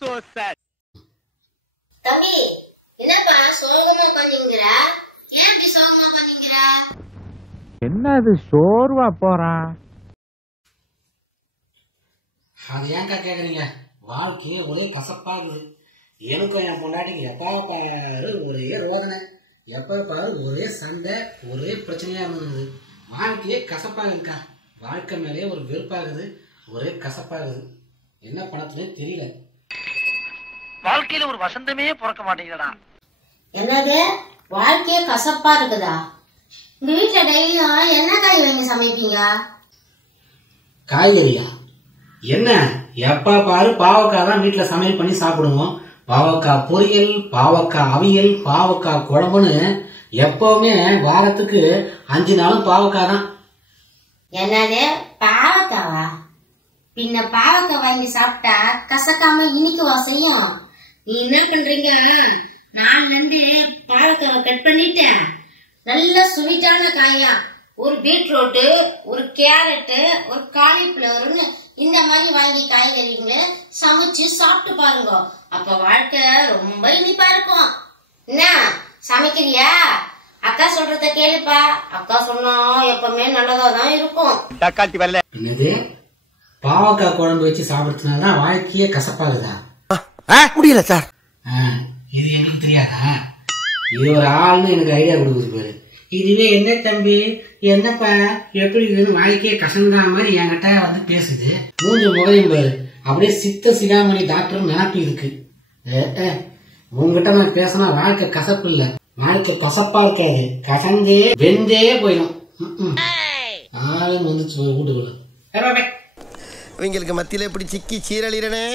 So sad. தம்பி, என்னப்பா சோகமா உட்கார்ந்திங்கற? ஏன் இப்படி சோகமா உட்கார்ந்திங்கற? என்ன இது சோர்வா போறான்? அது ஏன்க்கா கேக்குறீங்க? வாழ்க்கையே ஒரே கசப்பா இருக்குது. எனக்கும் என் பொண்டாட்டிக்கு எப்ப பாரு ஒரே ரோதனை, எப்ப பாரு ஒரே சண்டை, ஒரே பிரச்சனையா இருந்தது. வாழ்க்கையே கசப்பாகுதுக்கா. வாழ்க்கை மேலேயே ஒரு வெறுப்பாகுது, ஒரே கசப்பாகுது. என்ன பண்ணத்துனே தெரியல. வாழ்க்கையில ஒரு வசந்தமே பிறக்க மாட்டேங்குதுடா. என்னது வாழ்க்கையே கசப்பா இருக்குதா? உங்க வீட்டுல டெய்லியும் என்ன காய் வாங்கி சமைப்பீங்க? காய்கறியா? என்ன எப்ப பாரு பாவக்காய் தான் வீட்டுல சமையல் பண்ணி சாப்பிடுவோம். பாவக்காய் பொரியல், பாவக்காய் அவியல், பாவக்காய் குழம்புன்னு எப்பவுமே வாரத்துக்கு 5 நாளும் பாவக்காய் தான். என்னது பாவக்காவா? பின்ன பாவக்காய் வாங்கி சாப்பிட்டா கசக்காம இனிக்குவா செய்யும்? நீ என்ன பண்றீங்க, நான் வந்து பாவக்காவை கட் பண்ணிட்டேன். நல்ல சுவீட்டான காயா, ஒரு பீட்ரூட்டு, ஒரு கேரட்டு, ஒரு காலிஃபிளவர்னு இந்த மாதிரி வாங்கி காய்கறிங்களை சமைச்சு சாப்பிட்டு பாருங்க. அப்ப வாழ்க்கை ரொம்ப இனிப்பா இருக்கும். என்ன சமைக்கிறியா? அக்கா சொல்றத கேளுப்பா. அக்கா சொன்னா எப்பவுமே நல்லதா தான் இருக்கும். தக்காளி வரல. என்னது பாவக்காய் குழம்பு வச்சு சாப்பிடுறதுனாலதான் வாழ்க்கையே கசப்பாகுதா? முடியல சார். இது எங்களுக்கு தெரியாதா? இது ஒரு ஆள்னு எனக்கு ஐடியா கொடுக்குது பாரு. இதுவே என்ன தம்பி, என்னப்பா எப்படி இருக்குன்னு வாழ்க்கையே கசந்தா மாதிரி என்கிட்ட வந்து பேசுது. மூஞ்ச முகையும் பாரு, அப்படியே சித்த சிகாமணி டாக்டர் நினப்பு இருக்கு. உங்ககிட்ட நான் பேசினா வாழ்க்கை கசப்பு இல்ல, வாழ்க்கை கசப்பா இருக்காது, கசந்தே வெந்தே போயிடும். ஆளும் வந்துச்சு வீட்டுக்குள்ள. இவங்களுக்கு மத்தியில இப்படி சிக்கி சீரழிறனே.